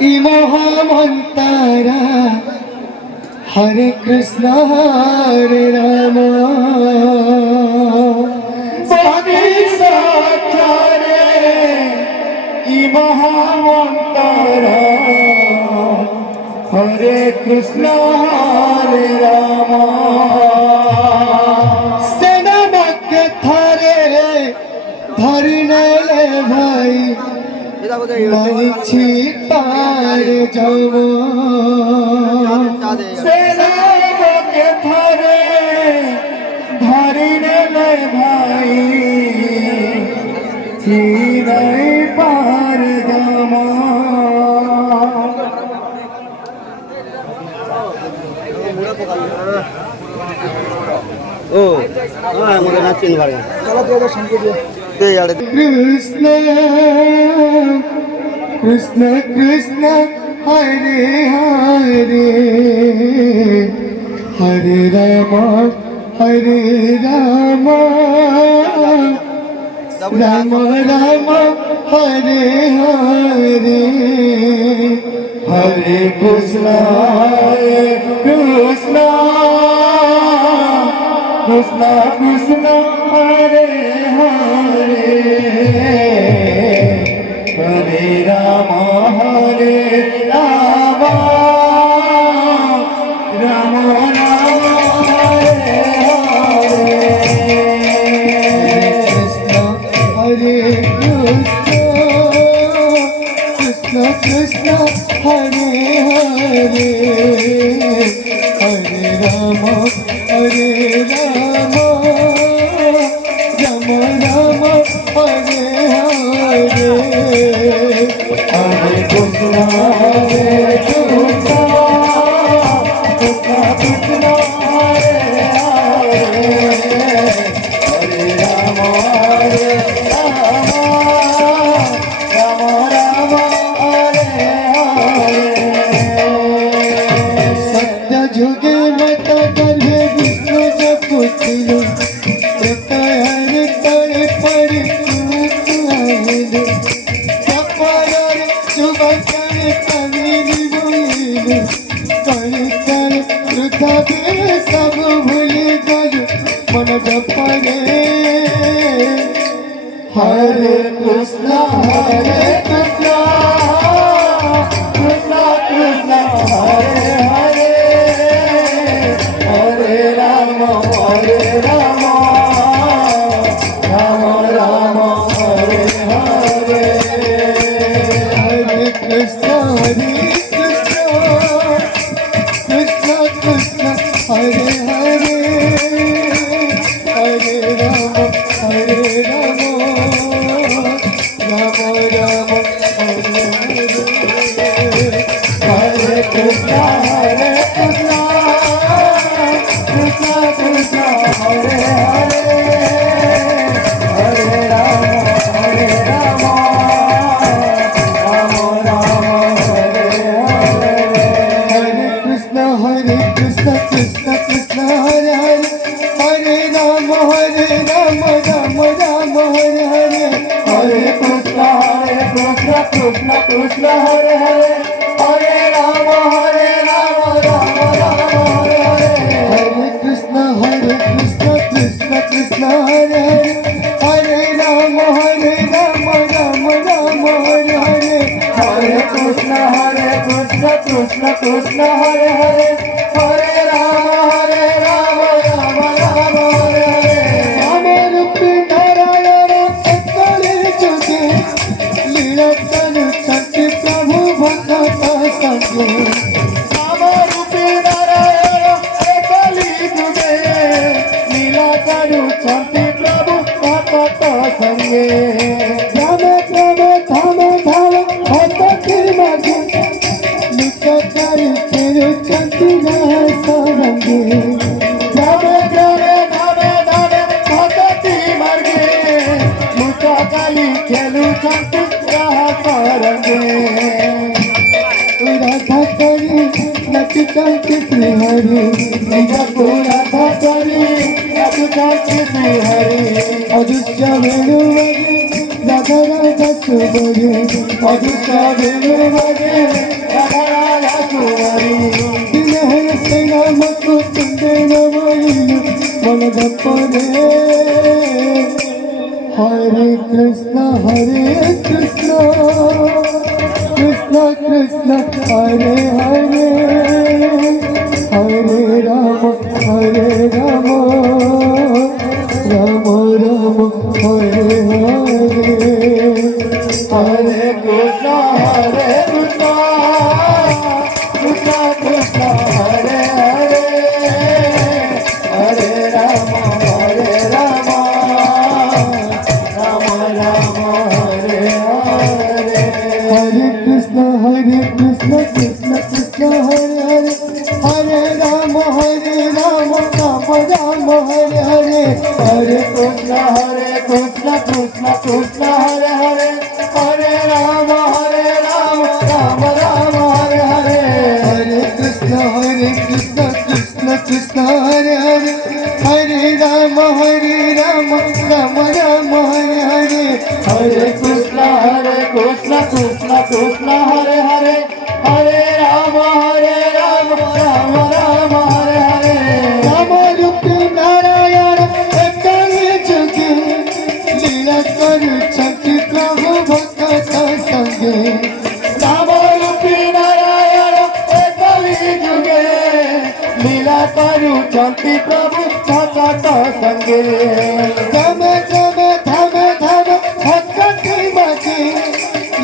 ই মহামন্তারা হরে কৃষ্ণ হরে রাম ই মহামন্তারা হরে কৃষ্ণ হরে রাম সেনাকে থরে ধরি নেলে ভাই নাইছি পার যাব সেনাকে থরে ধরি নেলে ভাই চিরাই পার যাব ও হ্যাঁ মনে না চিনবার গান কৃষ্ণ কৃষ্ণ কৃষ্ণ হরে হরে হরে রাম রাম রাম হরে হরে হরে কৃষ্ণ কৃষ্ণ কৃষ্ণ কৃষ্ণ হরে হরে হরে রাম রাম রাম হরে হরে কৃষ্ণ হরে কৃষ্ণ কৃষ্ণ কৃষ্ণ হরে হরে হরে রাম হরে রাম রাম রাম হরে হরে হরে কৃষ্ণ হরে কৃষ্ণ কৃষ্ণ কৃষ্ণ হরে হরে হরে রাম রাম রাম হরে হরে সত্য যুগে মাতা গর্ভে বিষ্ণু জপুছিল প্রকারে তরে পরি আইল সপরার যুবকরে কামিনী বইল তরে তরে পৃথিবী সব ভুলি গল মন জপরে হরে কৃষ্ণ কৃষ্ণ কৃষ্ণ কৃষ্ণ হরে হরে হরে রাম রাম রাম হরে হরে হরে কৃষ্ণ কৃষ্ণ কৃষ্ণ কৃষ্ণ হরে হরে হরে রাম রাম রাম হরে হরে হরে কৃষ্ণ কৃষ্ণ কৃষ্ণ কৃষ্ণ হরে হরে হরে রাম রাম রাম হরে হরে হরে কৃষ্ণ কৃষ্ণ কৃষ্ণ হরে হরে হরে রাম রাম রাম হরে হরে হরে কৃষ্ণ কৃষ্ণ কৃষ্ণ হরে হরে হরে রাম রাম রাম হরে হরে হরে কৃষ্ণ কৃষ্ণ কৃষ্ণ হরে হরে হরে রাম রাম রাম হরে হরে হরে কৃষ্ণ কৃষ্ণ কৃষ্ণ হরে হরে হরে রাম রাম রাম হরে হরে আমার নারায়ণ একলে যুগে লীলা তনু ছটি প্রভু ভক্ত সঙ্গে আমার নারায়ণ একলে যুগে লীলা তনু ছটি প্রভু ভক্ত সঙ্গে গ্রামে গ্রামে ধামে ধামে ভক্তের মাঝে লুচকারি ফেরুছন্তি সরঙ্গে গ্রামে গ্রামে ধামে ধামে ভক্তের মার্গে লুচকালি খেলুছন্তি সরঙ্গে রাধা করি নাচুছন্তি শ্রীহরি নিজକୁ রাধা করি নাচুছন্তি শ্রীহরি অদৃশ্য বেণু রাধা রাধা বরে অদৃশ্য বরে রাধা কুমারী দিনের সেনা মতো তুন্দে নবইল মন গপরে হরে কৃষ্ণ কৃষ্ণ কৃষ্ণ হরে হরে হরে রাম রাম রাম হরে হরে হরে কৃষ্ণ কৃষ্ণ কৃষ্ণ হরে হরে হরে রাম রাম রাম হরে হরে হরে কৃষ্ণ কৃষ্ণ কৃষ্ণ হরে হরে হরে রাম রাম রাম হরে হরে হরে কৃষ্ণ কৃষ্ণ কৃষ্ণ হরে হরে হরে রাম রাম রাম হরে হরে হরে কৃষ্ণ কৃষ্ণ কৃষ্ণ হরে হরে হরে রাম রাম রাম হরে হরে হরে কৃষ্ণ কৃষ্ণ কৃষ্ণ হরে হরে হরে রাম রাম রাম হরে হরে রাম রূপী নারায়ণ একাই যুগে লীলা করুছন্তি প্রভু ভক্ত সঙ্গে রাম রূপী নারায়ণ একাই যুগে লীলা করুছন্তি প্রভু ভক্ত সঙ্গে ধামে ধামে ধামে ধামে ভক্তি মাঝে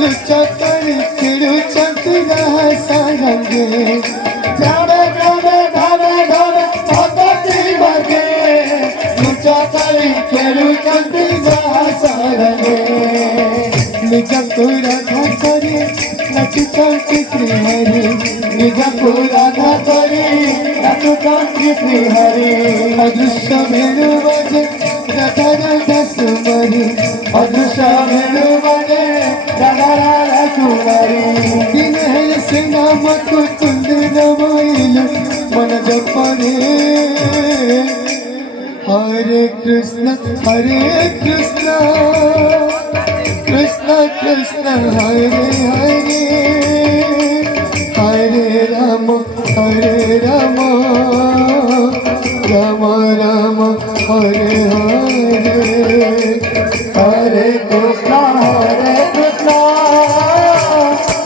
লুচকরি খেলুছন্তি রহস্যঙ্গে গ্রামে গ্রামে ধামে ধামে ভক্তি মাঝে লুচকরি খেলুছন্তি রহস্যঙ্গে নিজ রাধা করে নাচুছন্তি শ্রীহরি নিজ রাধা করে নাচুছন্তি শ্রীহরি অদৃশ্য ভেরু বাজে রাধা রাধা সুমরি অদৃশ্য ভেরু বাজে রাধা রাধা সুমরি দিন হেল সেনা মতো তুন্দে নবইল মন জপরে হরে কৃষ্ণ কৃষ্ণ কৃষ্ণ হরে হরে হরে রাম রাম রাম হরে হরে হরে কৃষ্ণ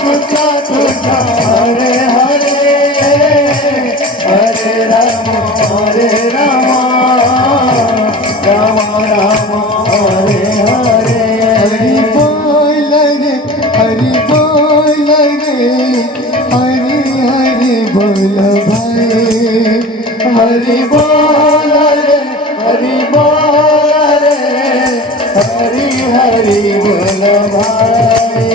কৃষ্ণ কৃষ্ণ হরে হরে হরে রাম রাম রাম হরে হরে হরি বল রে হরি বল রে হরি হরি বল ভাই হরি বল রে হরি বল রে হরি হরি বল ভাই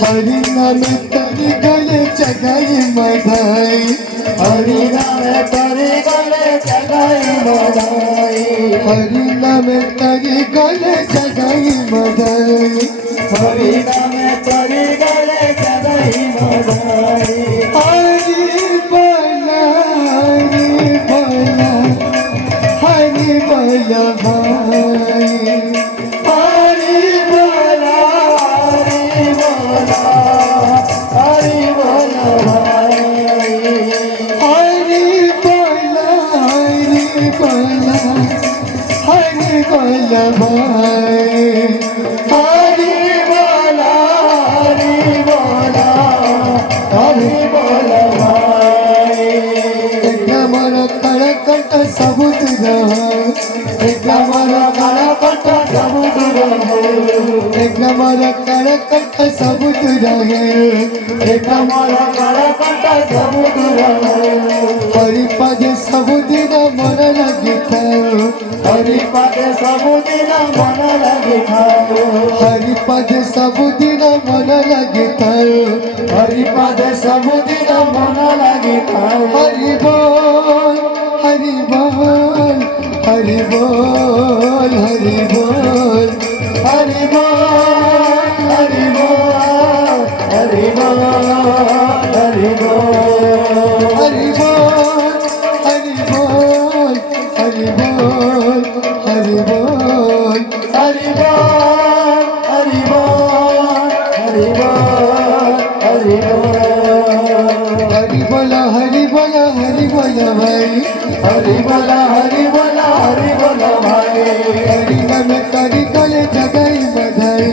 হরি নাম তরি গলে জগাই মধাই হরি নাম তরি গলে জগাই মধাই হরি নাম তরি গলে জগাই মধাই হরি নাম তরি গলে জগাই মধাই হরি বল হরি বল ভাই হরি বল হরি বল ভাই হরি বল হরি বল ভাই হরি বল হরি বল ভাই আমার কড়কট সবুজ আমার কড়কট সবুজ আমার কড়কট সবুজ আমার কড়কট সবুজ হরিপদে সবুদিন মন লাগিথাও হরিপদে সবুদিন মন লাগিথাও হরিপদে সবুদিন মন লাগিথাও হরিপদে সবুদিন মন লাগিথাও হরি বল হরি বল হরি বল হরি বল হরি বল হরি বল হরি বল হরি বল হরি বল হরি বল হরি বল হরি বল হরি বল হরি বল हरि बोला हरि बोला हरि बोला भाई हरि नाम करी गले जगाई बधाई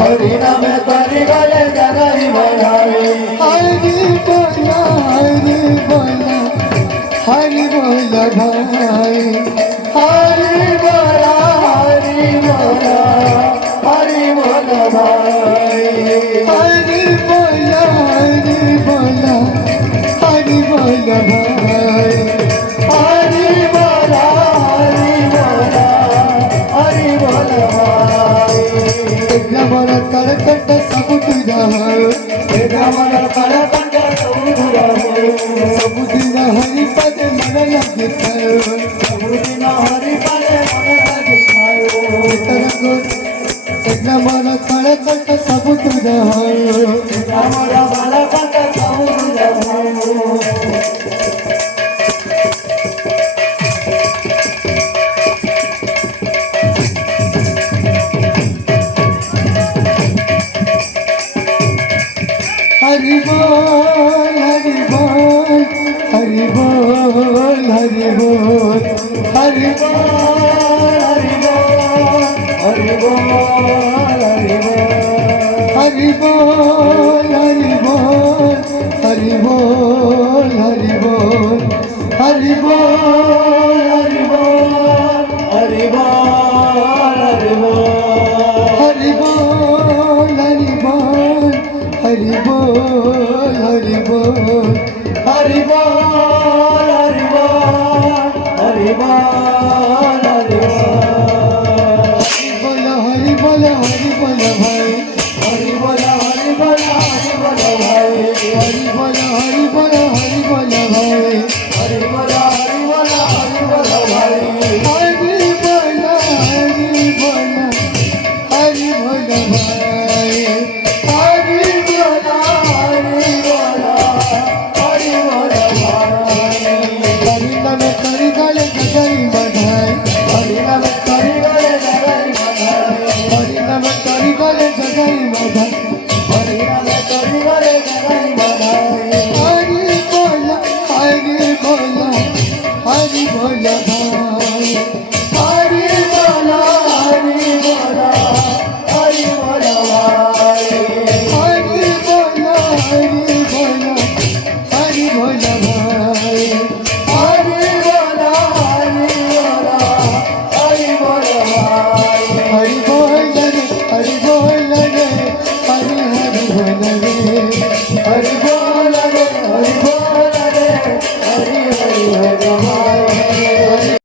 हरि नाम करी गले जगाई बधाई हरि बोला हरि बोला हरि बोला भाई हरि बोला हरि बोला हरि बोला भाई हरि बोला हरि बोला हरि बोला भाई हरि बोला हरि बोला हरि बोला भाई एकला मोरा कळकंठ सब तुझा एकला मोरा कळकंठ सब तुझा सब दिन हरि पद मन लागे सब दिन हरि पद मन लागे एकला मोरा कळकंठ सब तुझा एकला मोरा कळकंठ सब तुझा हरि बोल हरि बोल हरि बोल हरि बोल हरि बोल हरि बोल हरि बोल हरि बोल हरि बोल हरि बोल हरि बोल हरि बोल हरि बोल हरि